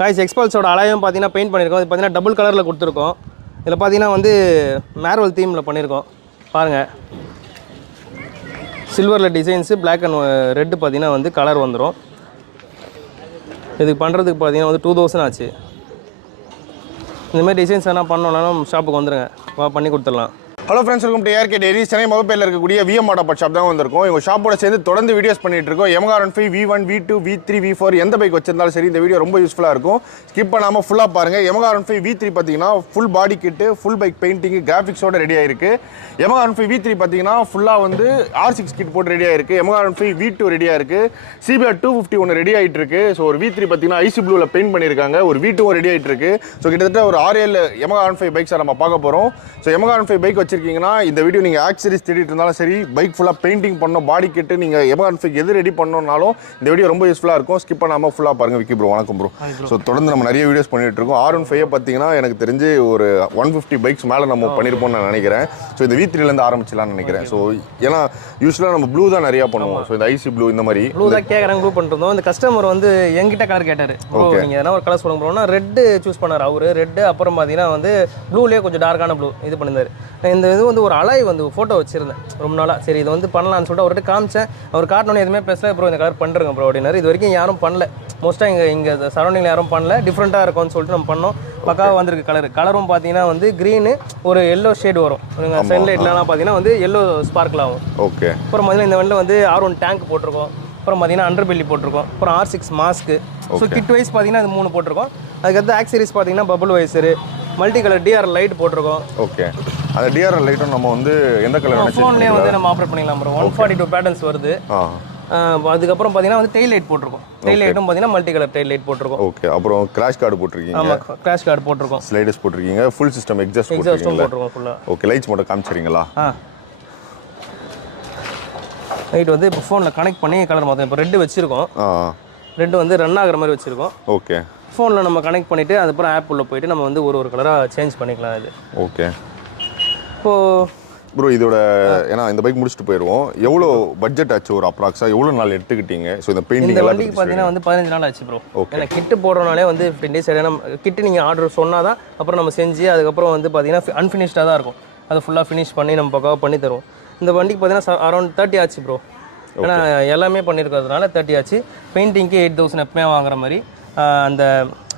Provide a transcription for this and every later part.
Guys एक्सपल्सோட அலாயும் பாத்தீங்கன்னா paint பண்ணிருக்கோம். இது பாத்தீங்கன்னா டபுள் கலர்ல கொடுத்திருக்கோம். இதுல பாத்தீங்கன்னா வந்து மேர்வல் தீம்ல பண்ணிருக்கோம். பாருங்க. சில்வர்ல டிசைன்ஸ் Black and Red பாத்தீங்கன்னா வந்து கலர் வந்துரும். இதுக்கு பண்றதுக்கு பாத்தீங்கன்னா வந்து 2000 ஆச்சு. இந்த மாதிரி டிசைன்ஸ் எல்லாம் பண்ணனும்னாலும் ஷாப்புக்கு வந்துருங்க. வா பண்ணி கொடுத்துடலாம். Hello friends, welcome to ARK Diaries. Chennai மொபைல்ல இருக்கக்கூடிய vmautoparts ஷாப் தான் வந்திருக்கோம். இவங்க ஷாப்போட சேர்ந்து தொடர்ந்து வீடியோஸ் பண்ணிட்டு இருக்கோம். YAMAHA R15 V1 V2 V3 V4 எந்த பைக் வச்சிருந்தாலும் சரி இந்த வீடியோ ரொம்ப யூஸ்ஃபுல்லா இருக்கும். ஸ்கிப் பண்ணாம ஃபுல்லா பாருங்க. YAMAHA R15 V3 பாத்தீங்கன்னா full body kit, full bike painting, கிராபிக்ஸோட ரெடி ஆயிருக்கு. YAMAHA R15 V3 பாத்தீங்கன்னா ஃபுல்லா வந்து R6 கிட் போட்டு ரெடி ஆயிருக்கு. YAMAHA R15 V2 ரெடியா இருக்கு. CBR 250 ஒன்னு ரெடி ஆயிட்டு இருக்கு. சோ ஒரு V3 பாத்தீங்கன்னா ஐசி ப்ளூல பெயிண்ட் பண்ணிருக்காங்க. ஒரு V2 ரெடி ஆயிட்டு இருக்கு. சோ கிட்டத்தட்ட ஒரு 6-7 YAMAHA R15 பைக்ஸ் நம்ம பார்க்க போறோம். சோ YAMAHA R15 பைக் வச்சிருக்கீங்கன்னா இந்த வீடியோ நீங்க ஆக்சரிஸ் தேடிட்டு இருந்தாலும் சரி, பைக் ஃபுல்லா பெயிண்டிங் பண்ணனும், பாடி கிட் நீங்க YAMAHA R15 எது ரெடி பண்ணனும்னாலும் இந்த வீடியோ ரொம்ப யூஸ்ஃபுல்லா இருக்கும். ஸ்கிப் பண்ணாம ஃபுல்லா பாருங்க. விக்கி ப்ரோ வணக்கம் ப்ரோ. சோ தொடர்ந்து நம்ம நிறைய வீடியோஸ் பண்ணிட்டு இருக்கோம். R15 பாத்தீங்கன்னா எனக்கு தெரிஞ்சு ஒரு 150 பைக்ஸ் மேல நம்ம பண்ணிருப்போம்னு நான் நினைக்கிறேன். சோ இந்த V3 ல இருந்து ஆரம்பிச்சலாம்னு நினைக்கிறேன். சோ ஏனா யூசுவலா நம்ம ப்ளூ தான் நிறைய பண்ணுவோம். சோ இந்த ஐசி ப்ளூ இந்த மாதிரி ப்ளூ தான் கேக்குறாங்க. ப்ளூ பண்ணிட்டோம். இந்த கஸ்டமர் வந்து என்கிட்ட கலர் கேட்டாரு. ப்ரோ நீங்க எதனா ஒரு கலர் சொல்லுங்க ப்ரோனா ரெட் சூஸ் பண்ணாரு அவரு. ரெட் அப்புறம் பாத்தீங்கன்னா வந்து ப்ளூலயே கொஞ்சம் டார்க்கான ப்ளூ இது பண்ணிருந்தாரு. இந்த இது வந்து ஒரு அலாய் வந்து போட்டோ வச்சிருந்தேன் ரொம்ப நாளா. சரி இது வந்து பண்ணலாம்னு சொல்லிட்டு அவர்கிட்ட காமிச்சேன். அவர் காட்டணும் எதுவுமே பேசல. ப்ரோ இந்த கலர் பண்ணுறேங்க ப்ரோ அப்படின்னாரு. இது வரைக்கும் யாரும் பண்ணல. மோஸ்ட்டாக இங்கே சரௌண்டிங்கில் யாரும் பண்ணல. டிஃப்ரெண்ட்டாக இருக்கும்னு சொல்லிட்டு நம்ம பண்ணோம். பக்காவாக வந்திருக்கு கலரும் பார்த்தீங்கன்னா வந்து க்ரீனு ஒரு எல்லோ ஷேடு வரும். சன்லைட்லாம் பார்த்தீங்கன்னா வந்து எல்லோ ஸ்பார்க்கில் ஆகும். ஓகே. அப்புறம் பார்த்தீங்கன்னா இந்த வண்டியில் வந்து R1 டேங்க் போட்டிருக்கோம். அப்புறம் பார்த்தீங்கன்னா அண்டர் பெல்லி போட்டிருக்கோம். அப்புறம் R6 mask. So kit wise பார்த்தீங்கன்னா அது 3 போட்டிருக்கோம். அதுக்கடுத்து ஆக்சரிஸ் பார்த்தீங்கன்னா bubble visor, multi colour DR light போட்டிருக்கோம். ஓகே. அந்த டிஆர் லைட்டும் நம்ம வந்து எந்த கலர் நினைச்சோம் ஃபோன்லயே வந்து நம்ம ஆப்ரேட் பண்ணிக்கலாம் ப்ரோ. 142 பேட்டர்ன்ஸ் வருது. அதுக்கப்புறம் பார்த்தீங்கன்னா வந்து டெயில் லைட் போட்டிருக்கோம். டெயில் லைட்டும் பார்த்தீங்கன்னா மல்டி கலர் டெயில் லைட் போட்டிருக்கோம். ஓகே. அப்புறம் கிராஷ் கார்டு போட்டிருக்கீங்க. ஆமா கிராஷ் கார்டு போட்டிருக்கோம். ஸ்லைடர்ஸ் போட்டிருக்கீங்க. ஃபுல் சிஸ்டம் எக்ஸாஸ்ட் போட்டிருக்கோம் ஃபுல்லா. ஓகே. லைட்ஸ் மட்டும் காமிச்சறீங்களா? லைட் வந்து இப்போ ஃபோன்ல கனெக்ட் பண்ணி கலர் மாத்தோம். இப்போ ரெட் வச்சிருக்கோம். ரெட் வந்து ரன் ஆகுற மாதிரி வச்சிருக்கோம். ஓகே. ஃபோன்ல நம்ம கனெக்ட் பண்ணிட்டு அதுக்கப்புறம் ஆப் உள்ள போயிட்டு நம்ம வந்து ஒரு கலரா சேஞ்ச் பண்ணிக்கலாம் இது. ஓகே. இப்போ ப்ரோ இதோட ஏன்னா இந்த பைக் முடிச்சுட்டு போயிடுவோம். எவ்வளோ பட்ஜெட் ஆச்சு ஒரு அப்ராக்ஸா? எவ்வளோ நாள் எடுத்துக்கிட்டீங்க? ஸோ இந்த பெயிண்டிங் இந்த வண்டிக்கு பார்த்தீங்கன்னா வந்து 15 நாள் ஆச்சு ப்ரோ. ஏன்னா கிட்டு போடுறனாலே வந்து 15 டேஸ் சரியான கிட்டு நீங்கள் ஆர்டர் சொன்னால் தான் அப்புறம் நம்ம செஞ்சு அதுக்கப்புறம் வந்து பார்த்தீங்கன்னா அன்ஃபினிஷ்டாக தான் இருக்கும். அதை ஃபுல்லாக ஃபினிஷ் பண்ணி நம்ம பக்காவாக பண்ணி தருவோம். இந்த வண்டிக்கு பார்த்தீங்கன்னா அரௌண்ட் 30 ஆச்சு ப்ரோ. ஏன்னா எல்லாமே பண்ணியிருக்கிறதுனால 30 ஆச்சு. பெயிண்டிங்க்கு 8000 எப்பவுமே வாங்குற மாதிரி. அந்த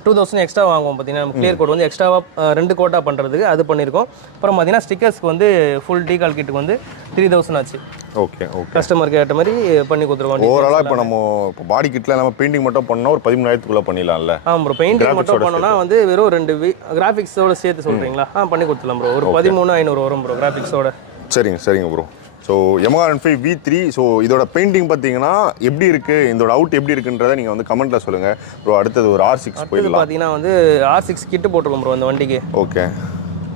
2000 எக்ஸ்ட்ரா வாங்குவோம். பார்த்தீங்கன்னா நம்ம கிளியர் கோட் வந்து எக்ஸ்ட்ராவாக 2 கோட்டாக பண்ணுறதுக்கு அது பண்ணியிருக்கோம். அப்புறம் பார்த்தீங்கன்னா ஸ்டிக்கர்ஸ்க்கு வந்து ஃபுல் டீகால் கிட்டுக்கு வந்து 3000 ஆச்சு. ஓகே. ஓகே. கஸ்டமருக்கு ஏற்ற மாதிரி பண்ணி கொடுத்துருவோம். ஓவராலாக இப்போ நம்ம இப்போ பாடி கிட்டில் நம்ம பெயிண்டிங் மட்டும் பண்ணோம் ஒரு 13000க்குள்ளே பண்ணிடலாம்ல? ஆமாம் ப்ரோ. பெயிண்டிங் மட்டும் பண்ணோன்னா வந்து வெறும் 2 கிராஃபிக்ஸோட சேர்த்து சொல்கிறீங்களா? பண்ணி கொடுத்துலாம் ப்ரோ. ஒரு 13500 வரும் ப்ரோ கிராஃபிக்ஸோட. சரிங்க bro. So YAMAHA R15 V3 so இதோட பெயிண்டிங் பார்த்தீங்கன்னா எப்படி இருக்குது, இதோட அவுட் எப்படி இருக்குன்றதை நீங்கள் வந்து கமெண்ட்டில் சொல்லுங்கள் ப்ரோ. அடுத்தது ஒரு R6 போயிடலாம். பார்த்தீங்கன்னா வந்து R6 கிட்டு போட்டிருக்கோம் ப்ரோ இந்த வண்டிக்கு. ஓகே.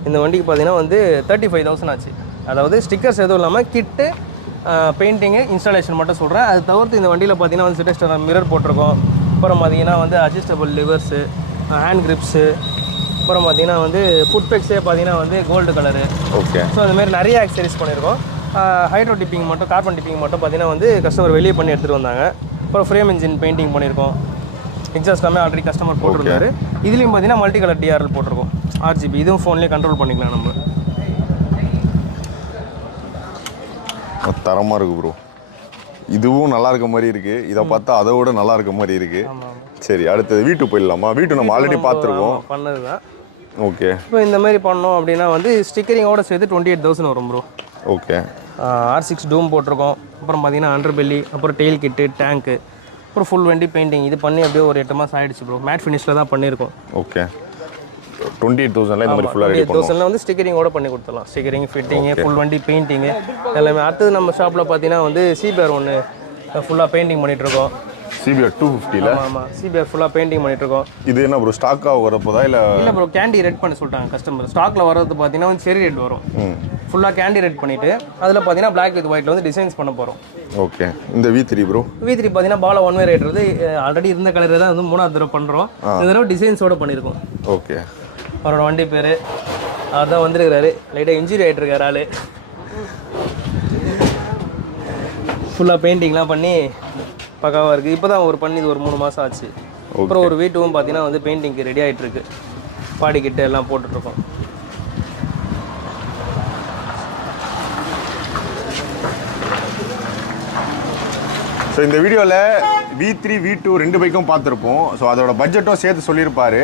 இந்த வண்டிக்கு பார்த்தீங்கன்னா வந்து 35000 ஆச்சு. அதாவது ஸ்டிக்கர்ஸ் எதுவும் இல்லாமல் கிட்டு பெயிண்டிங்கு இன்ஸ்டாலேஷன் மட்டும் சொல்கிறேன். அது தவிர்த்து இந்த வண்டியில் பார்த்தீங்கன்னா வந்து சிட்டஸ்டர் மிரர் போட்டிருக்கோம். அப்புறம் பார்த்தீங்கன்னா வந்து அட்ஜஸ்டபிள் லிவர்ஸு, ஹேண்ட் கிரிப்ஸு, அப்புறம் பார்த்தீங்கன்னா வந்து ஃபுட் பெக்ஸே பார்த்தீங்கன்னா வந்து கோல்டு கலரு. ஓகே. ஸோ அதுமாரி நிறைய ஆக்சரிஸ் பண்ணியிருக்கோம். ஹைட்ரோ டிப்பிங் மட்டும், கார்பன் டிப்பிங் மட்டும் பார்த்தீங்கன்னா வந்து கஸ்டமர் வெளியே பண்ணி எடுத்துகிட்டு வந்தாங்க. அப்புறம் ஃப்ரேம் இன்ஜின் பெயிண்டிங் பண்ணியிருக்கோம். எக்ஸாஸ்ட் எல்லாமே ஆல்ரெடி கஸ்டமர் போட்டிருந்தாரு. இதுலேயும் பார்த்தீங்கன்னா மல்டி கலர் டிஆர்எல் போட்டிருக்கோம். RGB இதுவும் ஃபோன்லேயே கண்ட்ரோல் பண்ணிக்கலாம் நம்ம. தரமாக இருக்குது ப்ரோ. இதுவும் நல்லா இருக்க மாதிரி இருக்குது. இதை பார்த்தா அதை விட நல்லா இருக்க மாதிரி இருக்குது. சரி அடுத்தது V2 போயிடலாமா? V2 நம்ம ஆல்ரெடி பார்த்துருக்கோம். பண்ணது தான். ஓகே. இப்போ இந்த மாதிரி பண்ணோம் அப்படின்னா வந்து ஸ்டிக்கரிங்கோட சேர்த்து 28000 வரும் ப்ரோ. ஓகே. R6 டூம் போட்டிருக்கோம். அப்புறம் பார்த்தீங்கன்னா அண்டர் பெல்லி, அப்புறம் டெயில் கிட்டு, டேங்க்கு, அப்புறம் ஃபுல் வண்டி பெயிண்டிங் இது பண்ணி அப்படியே ஒரு 8 மாதம் ஆகிடுச்சு ப்ரோ. மேட் ஃபினிஷில் தான் பண்ணியிருக்கோம். ஓகே. 28000 இந்த மாதிரி ஃபுல்லாக ரெடி பண்ணுவோம். 28000 வந்து ஸ்டிக்கரிங்கோட பண்ணி கொடுத்துடலாம். ஸ்டிக்கரிங், ஃபிட்டிங்கு, ஃபுல் வண்டி பெயிண்டிங்கு எல்லாமே. அடுத்தது நம்ம ஷாப்பில் பார்த்தீங்கன்னா வந்து CBR ஒன்று ஃபுல்லாக பெயிண்டிங் பண்ணிகிட்ருக்கோம். CBR 250ல. ஆமாம் CBR ஃபுல்லாக பெயிண்டிங் பண்ணிகிட்ருக்கோம். இது என்ன ப்ரோ ஸ்டாக்காக வரப்போதா இல்லை ப்ரோ கேண்டி ரெட் பண்ண சொல்லிட்டாங்க கஸ்டமர். ஸ்டாக்கில் வரது பார்த்தீங்கன்னா வந்து செரி ரெட் வரும். ஃபுல்லாக கேண்டி ரெட் பண்ணிவிட்டு அதில் பார்த்தீங்கன்னா பிளாக் வித் ஒயிட்டில் வந்து டிசைன்ஸ் பண்ண போகிறோம். ஓகே. இந்த V3 ப்ரோ. V3 பார்த்தீங்கன்னா பால 1 வே ரேட் வந்து ஆல்ரெடி இருந்த கலர் தான் வந்து 3ஆவது தடவை பண்ணுறோம். இந்த தடவை டிசைன்ஸோட பண்ணியிருக்கோம். ஓகே. அவரோட வண்டி பேர் அதான் வந்துருக்கிறாரு. லைட்டாக இன்ஜுரி ஆகிட்டு இருக்காரு ஆள். ஃபுல்லாக பெயிண்டிங்லாம் பண்ணி பக்காவாக இருக்குது. இப்போ தான் ஒரு பண்ணி இது ஒரு 3 மாதம் ஆச்சு. அப்புறம் ஒரு வீட்டும் பார்த்தீங்கன்னா வந்து பெயிண்டிங்க்கு ரெடி ஆகிட்டு இருக்கு. பாடி கிட்ட எல்லாம் போட்டுட்ருக்கோம். ஸோ இந்த வீடியோவில் V3 V2 ரெண்டு பைக்கும் பார்த்துருப்போம். ஸோ அதோட பட்ஜெட்டும் சேர்த்து சொல்லியிருப்பாரு.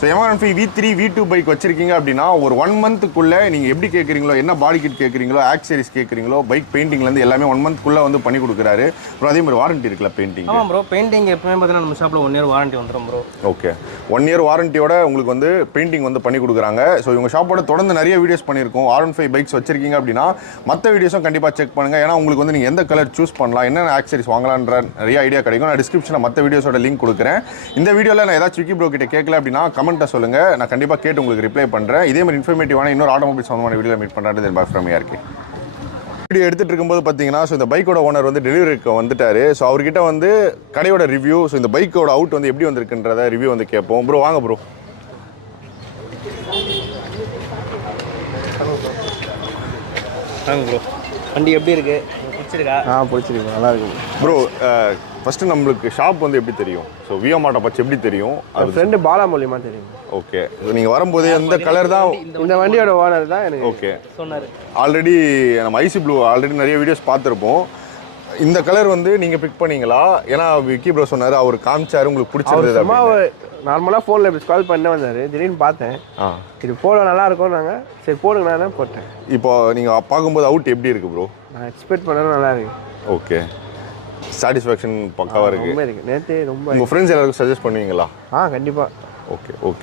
So YAMAHA R15 V3 V2 bike வச்சிருக்கீங்க அப்படின்னா ஒரு 1 மந்த்துக்குள்ளே நீங்கள் எப்படி கேட்குறீங்களோ, என்ன பாடி கிட் கேட்குறீங்களோ, ஆக்சரிஸ் கேட்குறீங்களோ, பைக் பெயிண்டிங்லேருந்து எல்லாமே 1 மந்த்க்குள்ளே வந்து பண்ணி கொடுக்குறாரு. அப்புறம் அதே மாதிரி வாரண்ட்டி இருக்குல்ல பெயிண்டிங்? ஆமாம் ப்ரோ, பெயிண்டிங் எப்பவுமே பார்த்தீங்கன்னா நம்ம ஷாப்பில் 1 இயர் வாரண்ட்டி வந்துடும் ப்ரோ. ஓகே, 1 இயர் வாரண்டியோட உங்களுக்கு வந்து பெயிண்டிங் வந்து பண்ணி கொடுக்குறாங்க. ஸோ இவங்க ஷாப்போட தொடர்ந்து நிறைய வீடியோஸ் பண்ணியிருக்கோம். R15 பைக்ஸ் வச்சிருக்கீங்க அப்படின்னா மற்ற வீடியோஸும் கண்டிப்பாக செக் பண்ணுங்கள். ஏன்னா உங்களுக்கு வந்து நீங்கள் எந்த கலர் சூஸ் பண்ணலாம், என்னென்ன ஆக்சரிஸ் வாங்கலான்ற நிறைய ஐடியா கிடைக்கும். நான் டிஸ்கிரிப்ஷனில் மற்ற வீடியோஸோட லிங்க் கொடுக்குறேன். இந்த வீடியோவில் நான் ஏதாச்சும் விக்கி ப்ரோ கிட்ட கேட்கல அப்படின்னா கமெண்ட்டை சொல்லுங்கள், நான் கண்டிப்பாக கேட்டு உங்களுக்கு ரிப்ளை பண்ணுறேன். இதே மாதிரி இன்ஃபர்மேட்டிவான இன்னொரு ஆட்டோமொபைல் சம்பந்தமான வீடியோவில் மீட் பண்ணுறது பாய் ஃப்ரம் ARK. வீடியோ எடுத்துகிட்டு இருக்கும்போது பார்த்தீங்கன்னா ஸோ இந்த பைக்கோட ஓனர் வந்து டெலிவரிக்கு வந்துட்டார். ஸோ அவர்கிட்ட வந்து கடையோட ரிவ்யூ, ஸோ இந்த பைக்கோட அவுட் வந்து எப்படி வந்திருக்குன்றத ரிவ்யூ வந்து கேட்போம். ப்ரோ வாங்க ப்ரோ. வாங்க ப்ரோ, வண்டி எப்படி இருக்கு, பிடிச்சிருக்கா? பிடிச்சிருக்கு, நல்லா இருக்கு ப்ரோ. ஃபஸ்ட்டு நம்மளுக்கு ஷாப் வந்து எப்படி தெரியும்? ஸோ vmautoparts எப்படி தெரியும்? அது ஃப்ரெண்டு பாலா மூலியமா தெரியும். ஓகே, ஸோ நீங்கள் வரும்போதே எந்த கலர் தான் இந்த வண்டியோட ஓனர் தான் எனக்கு ஓகே சொன்னார். ஆல்ரெடி நம்ம ஐசி ப்ளூ ஆல்ரெடி நிறைய வீடியோஸ் பார்த்துருப்போம். இந்த கலர் வந்து நீங்கள் பிக் பண்ணீங்களா? ஏன்னா விக்கி ப்ரோ சொன்னார், அவர் காமிச்சார், உங்களுக்கு பிடிச்சிருந்தது. சும்மா நார்மலாக ஃபோனில் இப்படி கால் பண்ண வந்தார், திடீர்னு பார்த்தேன் இது போட நல்லா இருக்கும், நாங்கள் சரி போடுங்க, நான் போட்டேன். இப்போ நீங்கள் பார்க்கும்போது அவுட் எப்படி இருக்குது ப்ரோ? நான் எக்ஸ்பெக்ட் பண்ணதும் நல்லா இருக்கு. ஓகே, சாட்டிஸ்ஃபேக்ஷன் பக்காவாக இருக்குது. ரொம்ப இருக்குது. நேற்று ரொம்ப உங்கள் ஃப்ரெண்ட்ஸ் எல்லாருக்கும் சஜஸ்ட் பண்ணுவீங்களா? கண்டிப்பாக. Okay okay.